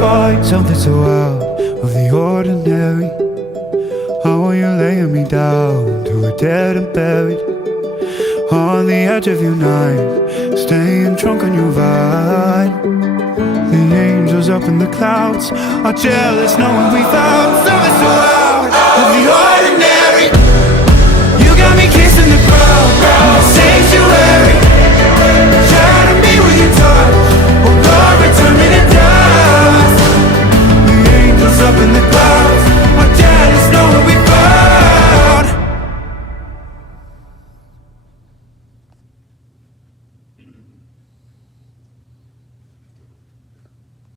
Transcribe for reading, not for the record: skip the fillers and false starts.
find something so out of the ordinary. How are you laying me down to a dead and buried on the edge of your night, staying drunk on your vine. The angels up in the clouds are jealous knowing we found something so